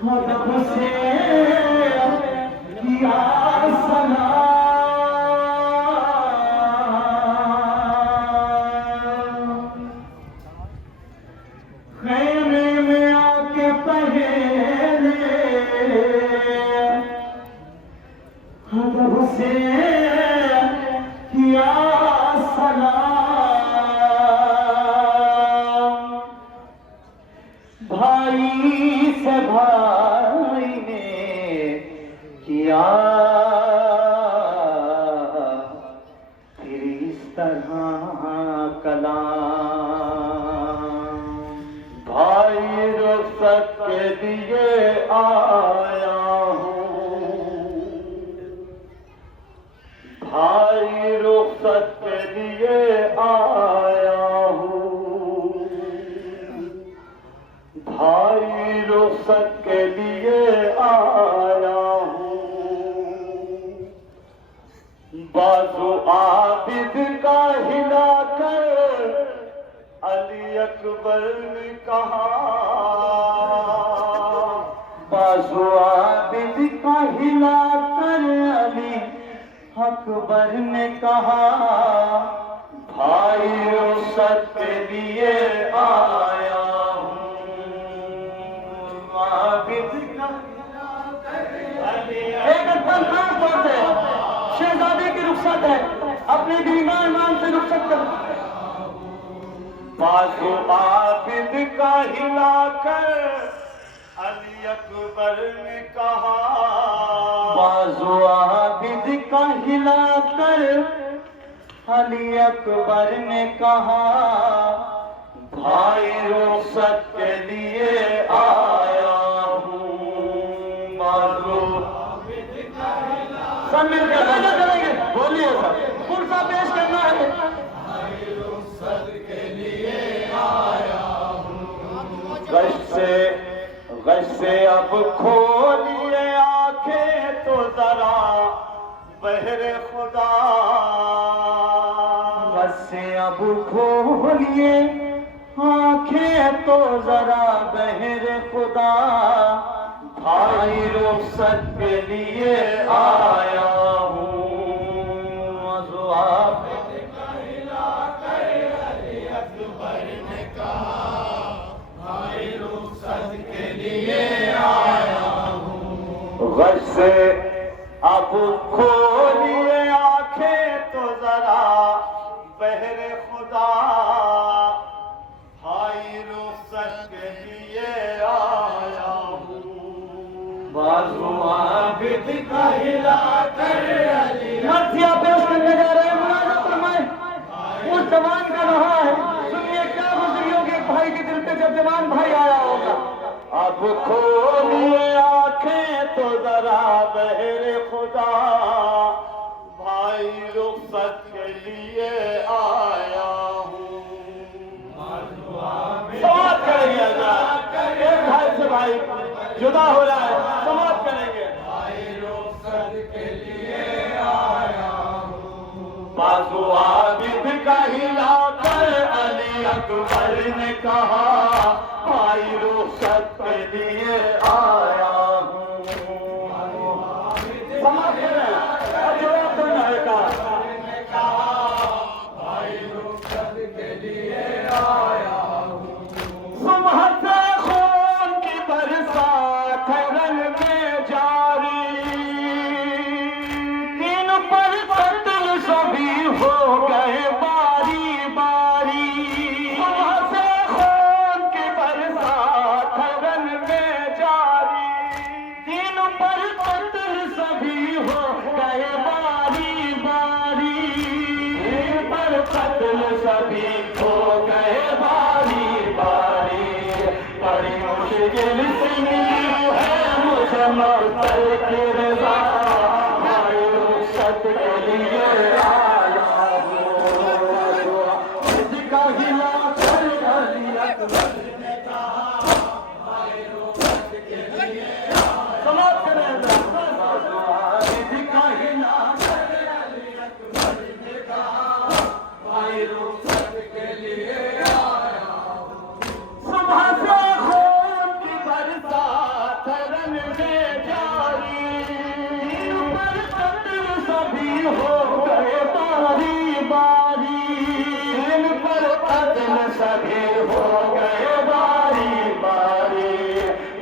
से किया सलाम खैमे में आके पहले हदफ से किया सलाम भाई से भाई ने किया फिर इस तरह कलाम भाई रुखसत के लिए आया हूँ भाई रुखसत के लिए आया हूँ भाई रुखसत के लिए आया हूँ बाजू आबिद का हिलाकर अली अकबर ने कहा बाजू आबिद का हिलाकर अली अकबर ने कहा भाई रुखसत के लिए आया एक अकबर खास बात है शहजादे की रुखसत है अपने बीमार ईमान से रुखसत कर बाजू आबिद का हिलाकर अली अकबर ने कहा बाजू आबिद का हिलाकर अली अकबर ने कहा भाई रुखसत के लिए आया हूँ सब मिलकर गाना करेंगे बोलिए सब पुरसा पेश करना है भाई रुखसत के लिए आया हूँ गश से अब खोलिए आंखें तो जरा बहरे खुदा गश से अब खोलिए आंखें तो जरा बहरे खुदा भाई रुखसत के लिए आया हूँ अली अकबर ने कहा भाई रुखसत के लिए आया हूँ गश से अब खोलिए आंखें तो जरा बहरे खुदा भाई रुखसत के लिए आया हूँ बाजू आबिद का हिलाकर मर्जिया पेश करने जा रहे हैं मुलाज़ा फरमाए उस जवान का रहा है सुनिए क्या गुजरी होगी एक भाई के दिल पे जब जवान भाई आया होगा अब खोलिए आंखें तो जरा बहरे खुदा भाई रुखसत के लिए आया हूँ समाप्त करेंगे एक भाई से भाई जुदा हो रहा है समाप्त करेंगे भाई रुखसत के लिए आया हूँ बाजू आबिद का हिलाकर अली अकबर ने कहा भाई रुखसत के लिए आया हूँ समाप्त करें अब जवाब देना है कहा भाई रुखसत के लिए आया हूँ सुबह से खून की बरसात रंग में जारी दिन पर कत्ल सभी हो गए बारी बारी सुबह से खून की बरसात रंग में जारी दिन पर कत्ल सभी हो गए बारी बारी दिन पर कत्ल सभी हो गए बारी बारी बड़ी मुश्किल से मिली है मुझे मौत की रज़ा भाई रुखसत के लिए आया हूँ इसका हिलाकर अली अकबर ने कहा भाई रुखसत के लिए समाप्त करें इसका हिलाकर अली अकबर ने कहा भाई रुखसत के लिए आया हूँ सुबह से खून की बरसात बन में जारी, पर कत्ल सभी हो गए बारी बारी, इन पर कत्ल सभी हो गए बारी बारी।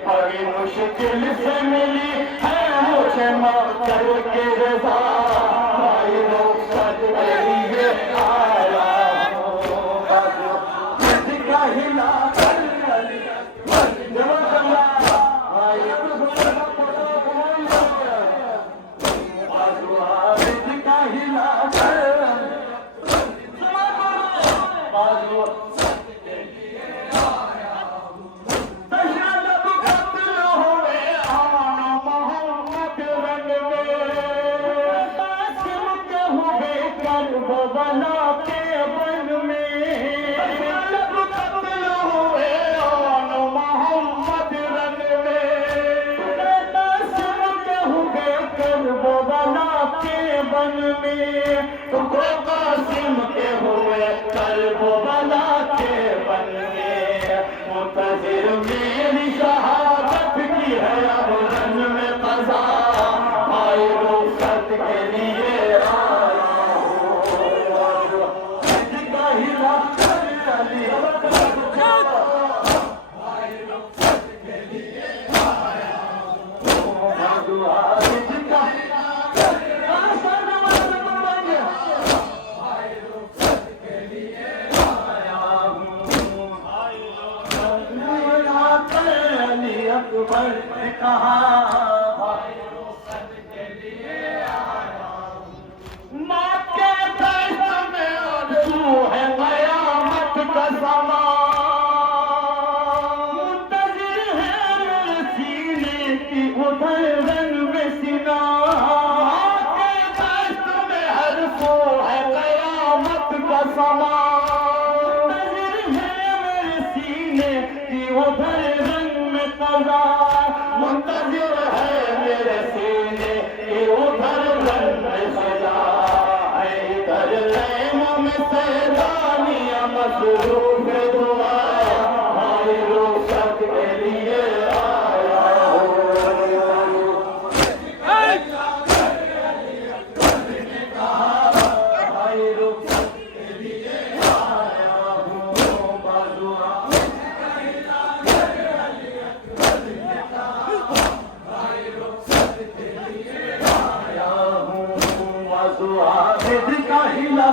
बड़ी मुश्किल से मिली है मुझे मौत की रज़ा, भाई रुखसत के लिए आया हूँ, का हिला कर अली बन में, तुमको कासिम के हुए कल्बो बला के बन में, मुंतज़िर मेरी शहादत की है अब रन में क़ज़ा, भाई रुखसत के लिए आया हूँ, का हिला कर अली, भाई रुखसत के लिए आया हूँ, अकबर ने कहा भाई रुखसत के लिए आया हूँ, माँ के दर्द में आंसू है क़यामत का समा, मुंतज़िर है मेरे सीने की उधर रंग में सीना, माँ के दर्द में हर सो है क़यामत का समा, मुंतज़िर है मेरे सीने की उधर मुंतज़िर है मेरे सीने की उधर रंग सजा, इधर नैनों में सैलानियाँ मसरूफ़ दुआ, भाई रुखसत के लिए आया हूँ, भाई रुखसत के लिए आया हूँ, बाजुआ का हिला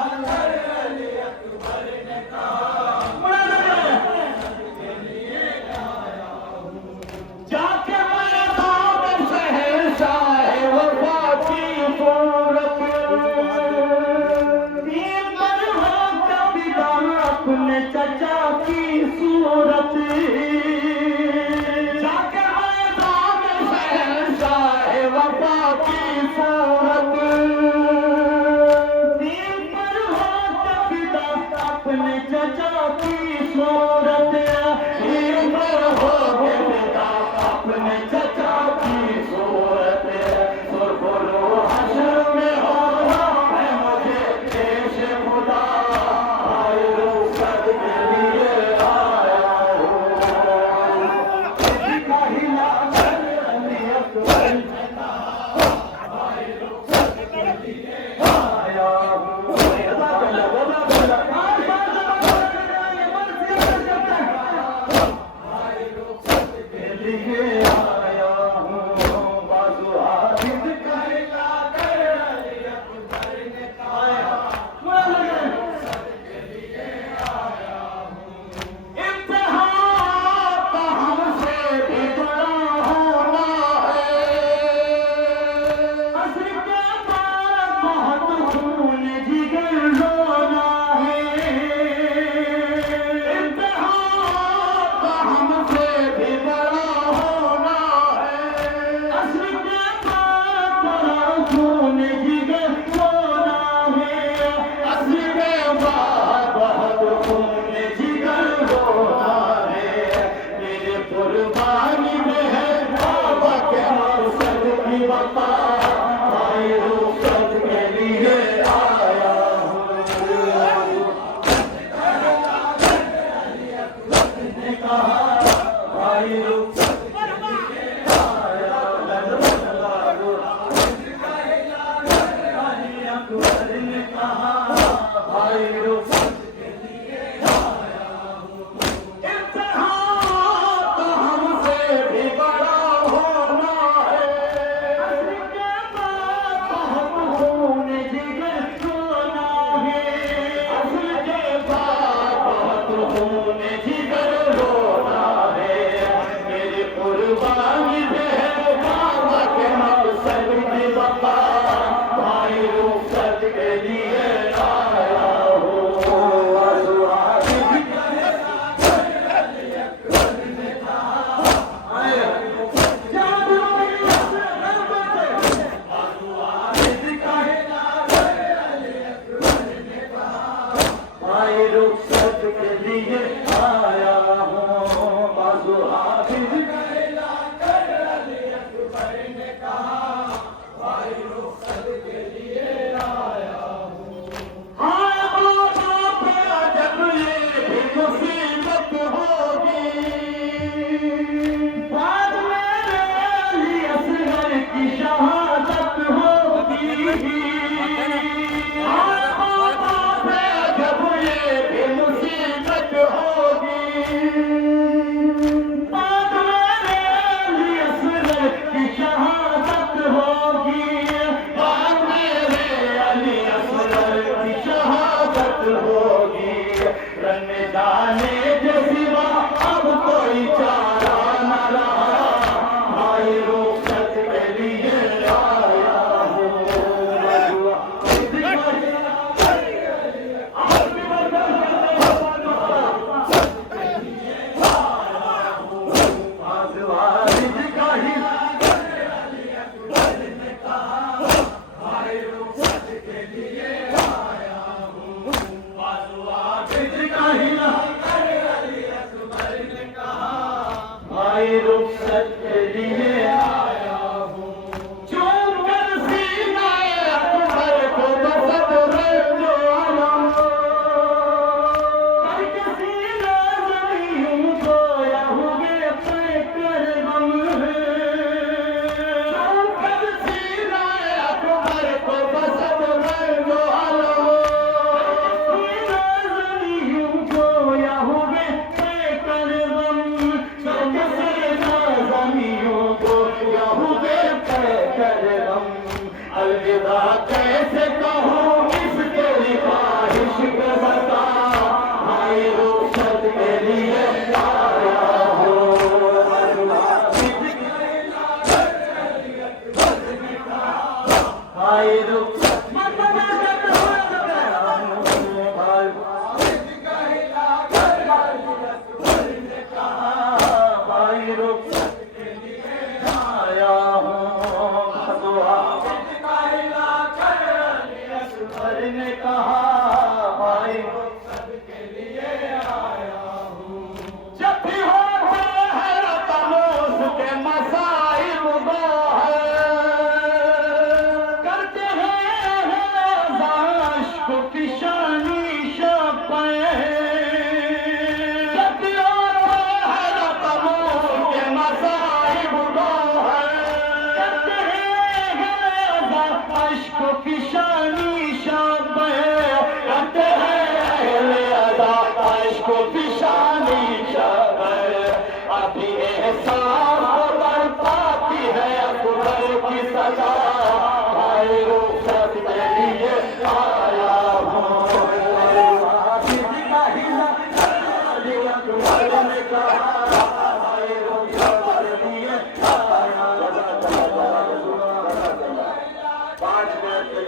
खुदा कैसे कहूँ इसके ख्वाहिश को बता, हाय रुखसत के लिए आया हूँ। हाय रुखसत